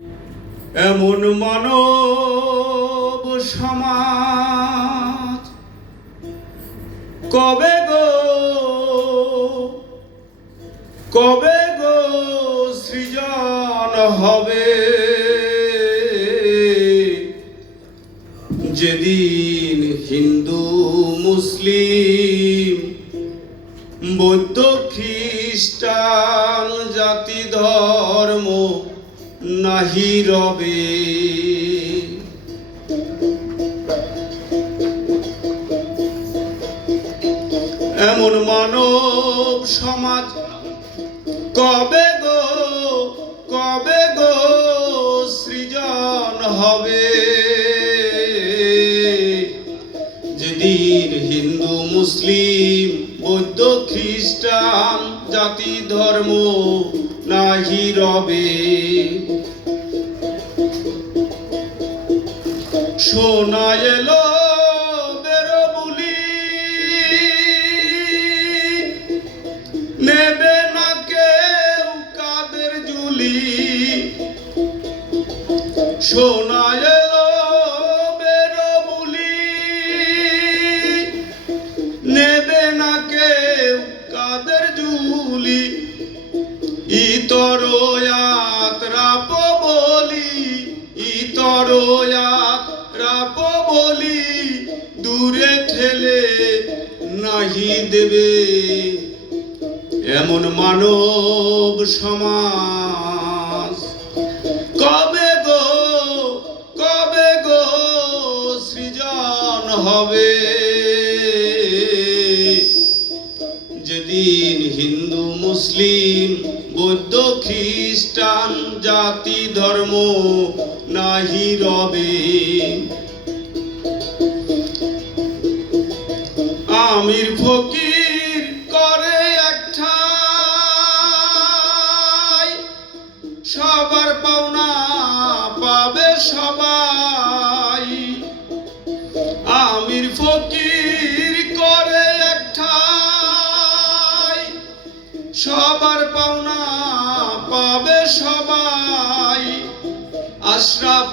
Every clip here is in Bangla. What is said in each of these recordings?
এমন মানব সমাজ কবে গো সৃজন হবে, যেদিন হিন্দু মুসলিম বৌদ্ধ খ্রিস্টান জাতি ধর্ম নাহি রবে। এমন মানব সমাজ কবে গো সৃজন হবে, যেদিন হিন্দু মুসলিম বৌদ্ধ খ্রিস্টান জাতি ধর্ম নাহি রবে। শোনা এলো বেরো বুলি, নেবে না কেউ কাদের জুলি। শোনা এলো বেরো বুলি, নেবে না কেউ কাদের জুলি। ইতরয়াত রাপ বলি, ইতরয়াত রাপ বলি, দূরে ঠেলে নাহি দেবে। এমন মানব সমাজ কবে গো সৃজন হবে, যেদিন হিন্দু মুসলিম বৌদ্ধ খ্রিস্টান জাতি ধর্ম নাহি রবে। আমির ফকির করে একঠাই, সবার পাওনা পাবে সবাই। আমির ফকির করে একঠাই, সবার পাওনা পাবে সবাই। আশরাফ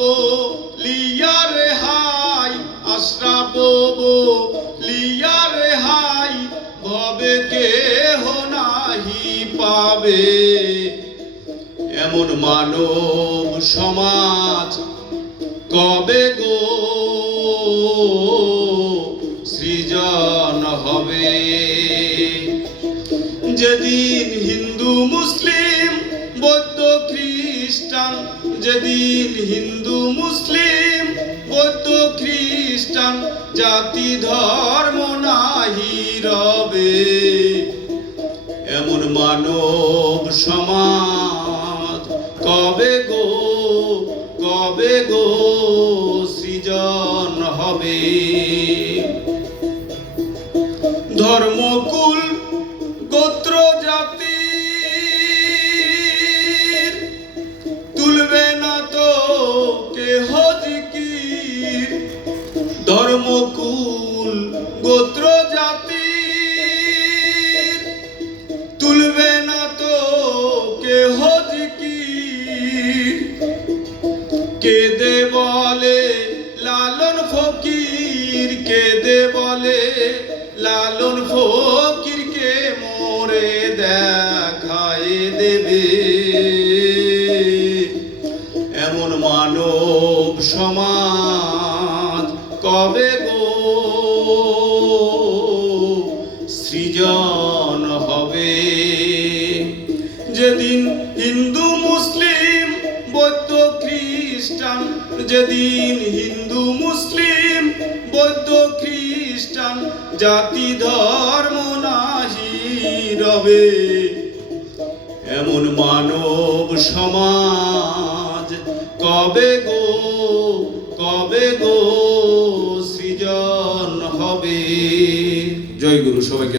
বলিয়া রেহাই, আশরাফ বলিয়া রেহাই, ভবে কেহ নাহি পাবে। এমন মানব সমাজ কবে গো সৃজন হবে, যেদিন হিন্দু মুসলিম বৌদ্ধ খ্রিস্টান, যেদিন হিন্দু মুসলিম বৌদ্ধ খ্রিস্টান জাতি ধর্ম নাহি রবে। এমন মানব সমাজ কবে গো সৃজন হবে। ধর্মকুল গোত্র জাতি তুলবে না তো কেহ জিকির। ধর্মকুল গোত্র জাতি তুলবে না তো কেহ জিকির। কেদে বলে লালন ফকির, কেদে বলে লালন ফকিরকে মোরে দেখায় দেবে। এমন মানব সমাজ কবে গো সৃজন হবে, যেদিন হিন্দু মুসলিম বৌদ্ধ খ্রিস্টান, যেদিন হিন্দু মুসলিম বৌদ্ধ খ্রিস্টান জাতি ধর্ম নাহি রবে। এমন মানব সমাজ কবে গো সৃজন হবে। জয় গুরু, সবাইকে।